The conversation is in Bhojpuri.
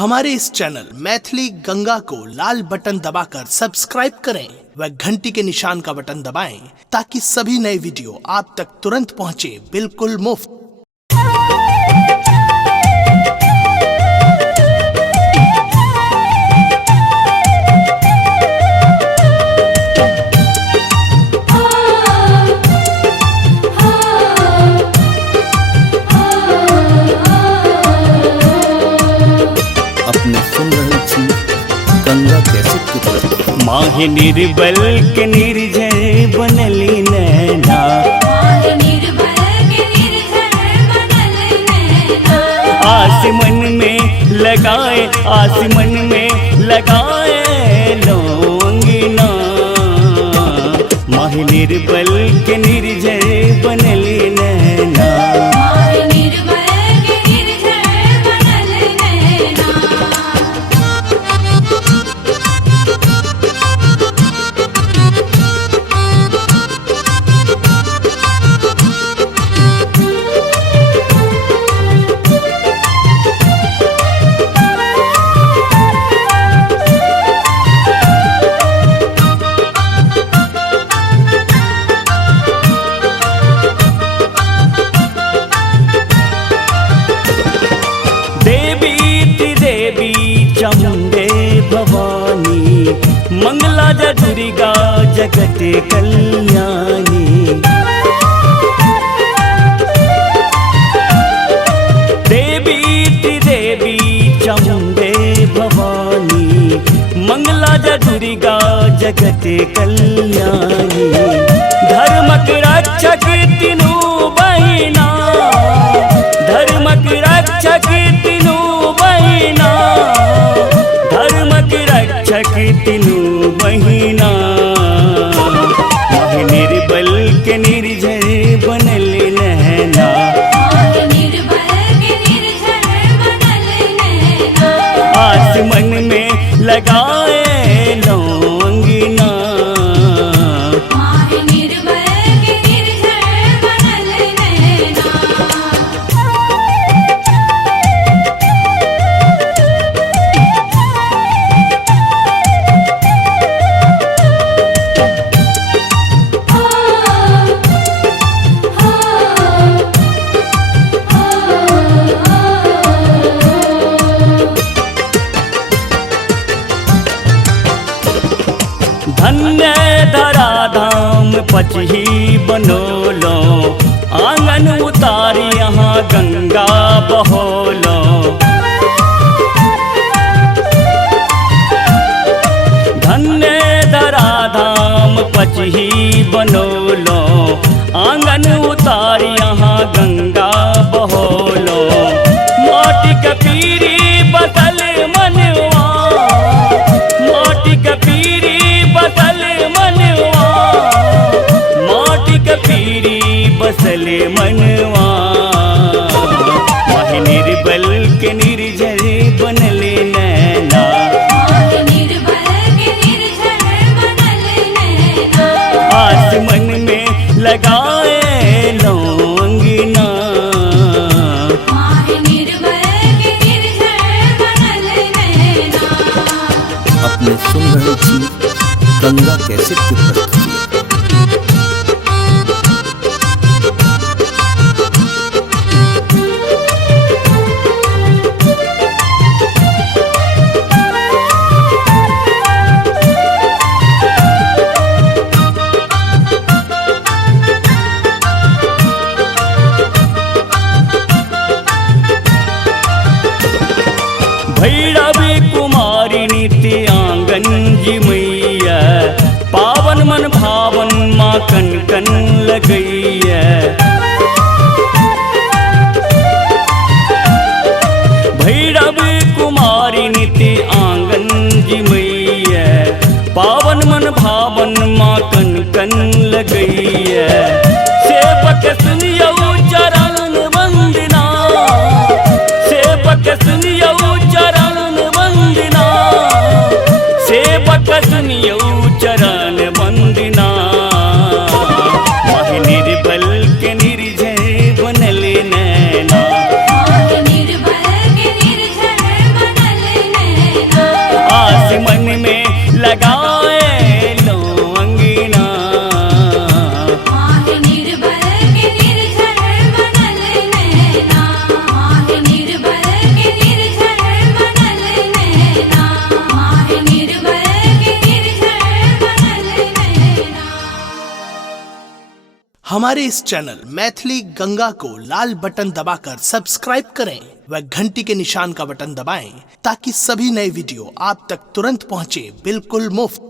हमारे इस चैनल मैथिली गंगा को लाल बटन दबाकर सब्सक्राइब करें व घंटी के निशान का बटन दबाएं ताकि सभी नए वीडियो आप तक तुरंत पहुंचे बिल्कुल मुफ्त। गंगा कैसे कुदरत माहे निर्बल के निर्जर बनली नैना, माहे निर्बल के निर्जर बनली नैना। आसमन में लगाए आसमन में लगाए लोंगिना, माहे निर्बल के निर्जर बनली नैना। माहे निर्बल के निर्जर बनली नैना। चामुंडे भवानी मंगला दुर्गा जगत कल्याणी, देवी त्रिदेवी चामुंडे भवानी मंगला दुर्गा जगत कल्याणी। धर्मक रक्षक तीनू बहिना, धर्मक रक्षक तीनू बहिना, धर्मक रक्षक तीनू बहिना। माहे निर्बल के निर्जर बनल नैना, माहे निर्बल के निर्जर बनली नैना। आसमन में लगाए लोंगिना, माहे निर्बल के निर्जर बनली नैना। धन्य धराधाम पचही बनोलो, आंगन उतारी यहाँ गंगा बहोलो। धन्य धराधाम पचही बनोलो, आंगन उतारी यहाँ गंगा बहोलो। माटी कपीरी बदल मनवा, माटी कपीरी बसल मनवा, माटी कपीरी बसल मनवा। माहे निर्बल के निर्जर बनले नैना, माहे निर्बल के निर्जर बनली नैना। आसमन में लगाए लोंगिना, माहे निर्बल के निर्जर बनली नैना। अपने सुन रहे थी गंगा कैसे कुदरत की। भैरवी कुमारी नित्य आंगन जी मैया, पावन मन भावन माँ कन कन लगैया। भैरवी कुमारी नित्य आंगन जी मैया, पावन मन भावन माँ कन कन लगैया। सेवक सुनियो चरण वंदना, सेवक सुनियो चरण वंदना, सेवक सुनियो चरण वंदना। माहे निर्बल के निर्जर बनल नैना, माहे निर्बल के निर्जर बनली हमारे इस चैनल मैथिली गंगा को लाल बटन दबाकर सब्सक्राइब करें व घंटी के निशान का बटन दबाएं ताकि सभी नए वीडियो आप तक तुरंत पहुंचे बिल्कुल मुफ्त।